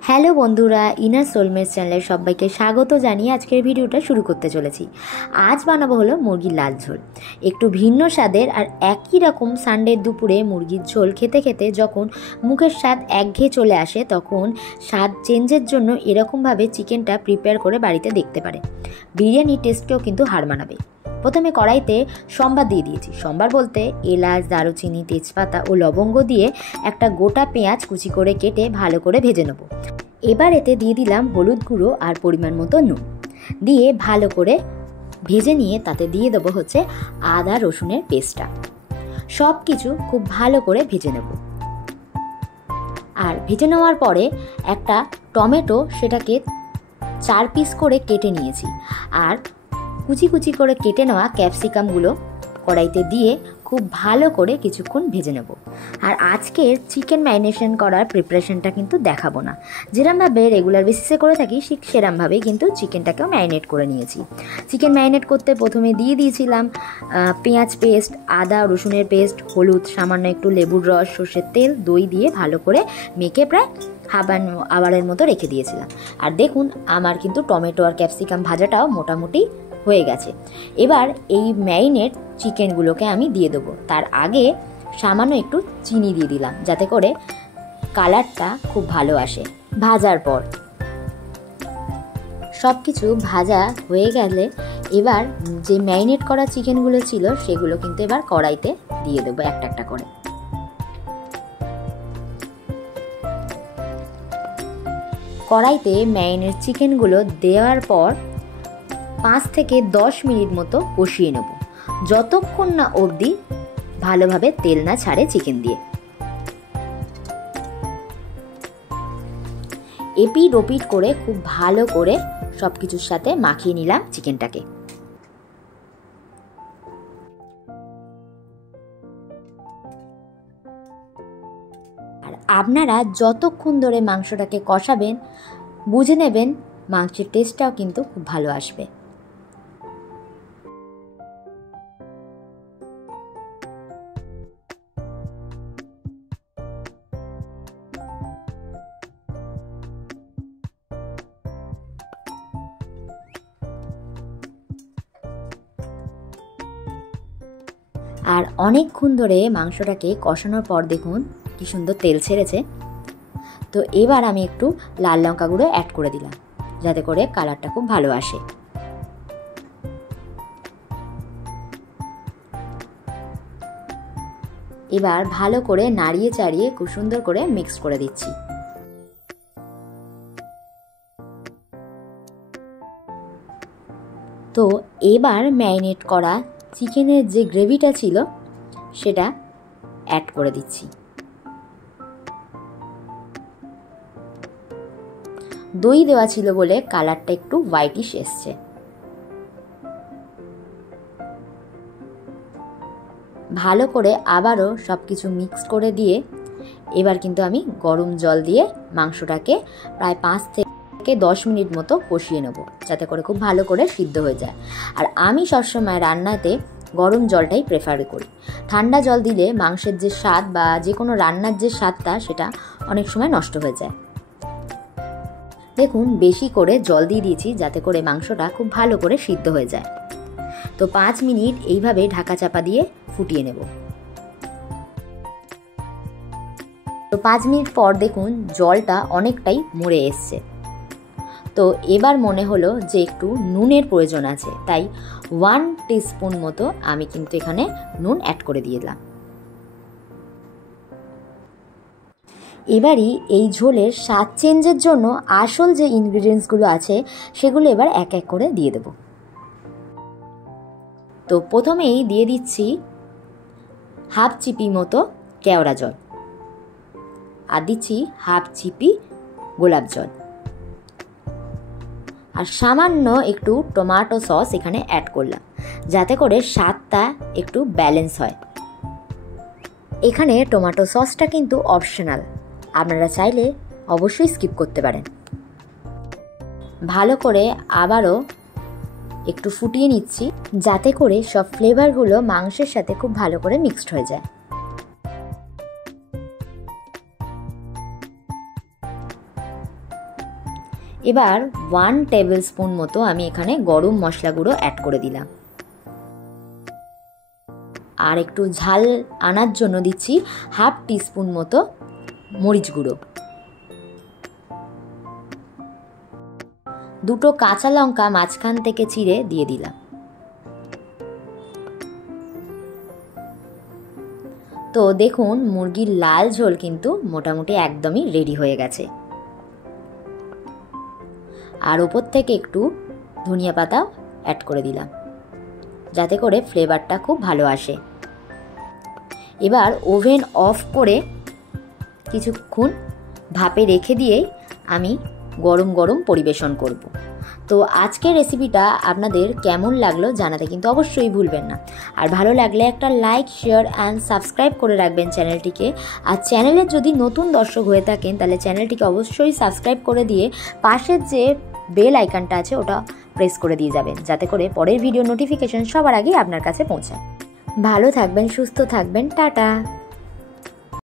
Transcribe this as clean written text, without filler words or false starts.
Hello বন্ধুরা, inner সোলমেটস চ্যানেলের সবাইকে স্বাগত জানিয়ে আজকের ভিডিওটা শুরু করতে চলেছি। আজ বানাবো হলো মুরগির লাল ঝোল। একটু ভিন্ন স্বাদের আর একই রকম সানডের দুপুরে মুরগির ঝোল খেতে খেতে যখন মুখের স্বাদ একঘেয়ে চলে আসে, তখন স্বাদ চেঞ্জের জন্য এরকমভাবে চিকেনটা প্রিপেয়ার করে বাড়িতে দেখতে পারে। বিরিয়ানি টেস্টকেও কিন্তু হার মানাবে। প্রথমে কড়াইতে সম্বার দিয়ে দিয়েছি। সম্বার বলতে এলাচ, দারুচিনি, তেজপাতা ও লবঙ্গ দিয়ে একটা গোটা পেঁয়াজ কুচি করে কেটে ভালো করে ভেজে নেব। এবার এতে দিয়ে দিলাম হলুদ গুঁড়ো আর পরিমাণ মতো নুন দিয়ে ভালো করে ভেজে নিয়ে তাতে দিয়ে দেবো হচ্ছে আদা রসুনের পেস্টটা। সব কিছু খুব ভালো করে ভেজে নেব। আর ভেজে নেওয়ার পরে একটা টমেটো, সেটাকে 4 পিস করে কেটে নিয়েছি। আর কুচি কুচি করে কেটে নেওয়া ক্যাপসিকামগুলো কড়াইতে দিয়ে খুব ভালো করে কিছুক্ষণ ভেজে নেব। আর আজকের চিকেন ম্যারিনেশন করার প্রিপারেশনটা কিন্তু দেখাবো না। যেরমভাবে রেগুলার বেসিসে করে থাকি ঠিক সেরমভাবেই কিন্তু চিকেনটাকেও ম্যারিনেট করে নিয়েছি। চিকেন ম্যারিনেট করতে প্রথমে দিয়ে দিয়েছিলাম পেঁয়াজ পেস্ট, আদা রসুনের পেস্ট, হলুদ, সামান্য একটু লেবুর রস, সর্ষের তেল, দই দিয়ে ভালো করে মেখে প্রায় আবারের মতো রেখে দিয়েছিলাম। আর দেখুন আমার কিন্তু টমেটো আর ক্যাপসিকাম ভাজাটাও মোটামুটি হয়ে গেছে। এবার এই ম্যারিনেট চিকেনগুলোকে আমি দিয়ে দেবো। তার আগে সামান্য একটু চিনি দিয়ে দিলাম যাতে করে কালারটা খুব ভালো আসে। ভাজার পর সব কিছু ভাজা হয়ে গেলে এবার যে ম্যারিনেট করা চিকেনগুলো ছিল সেগুলো কিন্তু এবার কড়াইতে দিয়ে দেবো একটা একটা করে। কড়াইতে ম্যারিনেট চিকেনগুলো দেওয়ার পর 5 থেকে 10 মিনিট মতো কষিয়ে নেব, যতক্ষণ না অবধি ভালোভাবে তেল না ছাড়ে চিকেন দিয়ে। এপিট ওপিট করে খুব ভালো করে সব কিছুর সাথে মাখিয়ে নিলাম চিকেনটাকে। আর আপনারা যতক্ষণ ধরে মাংসটাকে কষাবেন বুঝে নেবেন মাংসের টেস্টটাও কিন্তু খুব ভালো আসবে। আর অনেকক্ষণ ধরে মাংসটাকে কষানোর পর দেখুন কি সুন্দর তেল ছেড়েছে। তো এবার আমি একটু লাল লঙ্কা গুঁড়ো অ্যাড করে দিলাম যাতে করে কালারটা খুব ভালো আসে। এবার ভালো করে নাড়িয়ে চাড়িয়ে খুব সুন্দর করে মিক্স করে দিচ্ছি। তো এবার ম্যারিনেট করা চিকেনের যে গ্রেভিটা ছিল সেটা অ্যাড করে দিচ্ছি। দই দেওয়া ছিল বলে কালারটা একটু হোয়াইটিশ এসছে। ভালো করে আবারও সব কিছু মিক্স করে দিয়ে এবার কিন্তু আমি গরম জল দিয়ে মাংসটাকে প্রায় 5 থেকে 10 মিনিট মতো কষিয়ে নেব যাতে করে খুব ভালো করে সিদ্ধ হয়ে যায়। আর আমি সবসময় রান্নাতে গরম জলটাই প্রেফার করি। ঠান্ডা জল দিলে মাংসের যে স্বাদ বা যে কোনো রান্নার যে স্বাদটা সেটা অনেক সময় নষ্ট হয়ে যায়। দেখুন বেশি করে জল দিয়ে দিয়েছি যাতে করে মাংসটা খুব ভালো করে সিদ্ধ হয়ে যায়। তো 5 মিনিট এইভাবে ঢাকা চাপা দিয়ে ফুটিয়ে নেব। তো 5 মিনিট পর দেখুন জলটা অনেকটাই মরে এসছে। তো এবার মনে হলো যে একটু নুনের প্রয়োজন আছে, তাই 1 টিস্পুন মতো আমি কিন্তু এখানে নুন অ্যাড করে দিয়ে দিলাম। এবারই এই ঝোলের স্বাদ চেঞ্জের জন্য আসল যে ইনগ্রিডিয়েন্টসগুলো আছে সেগুলো এবার এক এক করে দিয়ে দেব। তো প্রথমেই দিয়ে দিচ্ছি হাফ চিপি মতো কেওড়া জল, আর দিচ্ছি হাফ চিপি গোলাপ জল, আর সামান্য একটু টমেটো সস এখানে অ্যাড করলাম যাতে করে স্বাদটা একটু ব্যালেন্স হয়। এখানে টমেটো সসটা কিন্তু অপশনাল, আপনারা চাইলে অবশ্যই স্কিপ করতে পারেন। ভালো করে আবারও একটু ফুটিয়ে নিচ্ছি যাতে করে সব ফ্লেভারগুলো মাংসের সাথে খুব ভালো করে মিক্সড হয়ে যায়। এবার 1 টেবিল স্পুন মতো আমি এখানে গরম মশলা গুঁড়ো অ্যাড করে দিলাম। আর একটু ঝাল আনার জন্য দিচ্ছি 1/2 টিস্পুন মতো মরিচ গুঁড়ো। 2টো কাঁচা লঙ্কা মাঝখান থেকে চিড়ে দিয়ে দিলাম। তো দেখুন মুরগির লাল ঝোল কিন্তু মোটামুটি একদমই রেডি হয়ে গেছে। আর ওপর থেকে একটু ধনিয়া পাতা অ্যাড করে দিলাম যাতে করে ফ্লেভারটা খুব ভালো আসে। এবার ওভেন অফ করে কিছুক্ষণ ভাপে রেখে দিয়েই আমি গরম গরম পরিবেশন করব। তো আজকের রেসিপিটা আপনাদের কেমন লাগলো জানাতে কিন্তু অবশ্যই ভুলবেন না। আর ভালো লাগলে একটা লাইক, শেয়ার অ্যান্ড সাবস্ক্রাইব করে রাখবেন চ্যানেলটিকে। আর চ্যানেলের যদি নতুন দর্শক হয়ে থাকেন তাহলে চ্যানেলটিকে অবশ্যই সাবস্ক্রাইব করে দিয়ে পাশের যে বেল আইকনটা আছে ওটা প্রেস করে দিয়ে যাবেন যাতে করে পরের ভিডিও নোটিফিকেশন সবার আগে আপনার কাছে পৌঁছায়। ভালো থাকবেন, সুস্থ থাকবেন, টাটা।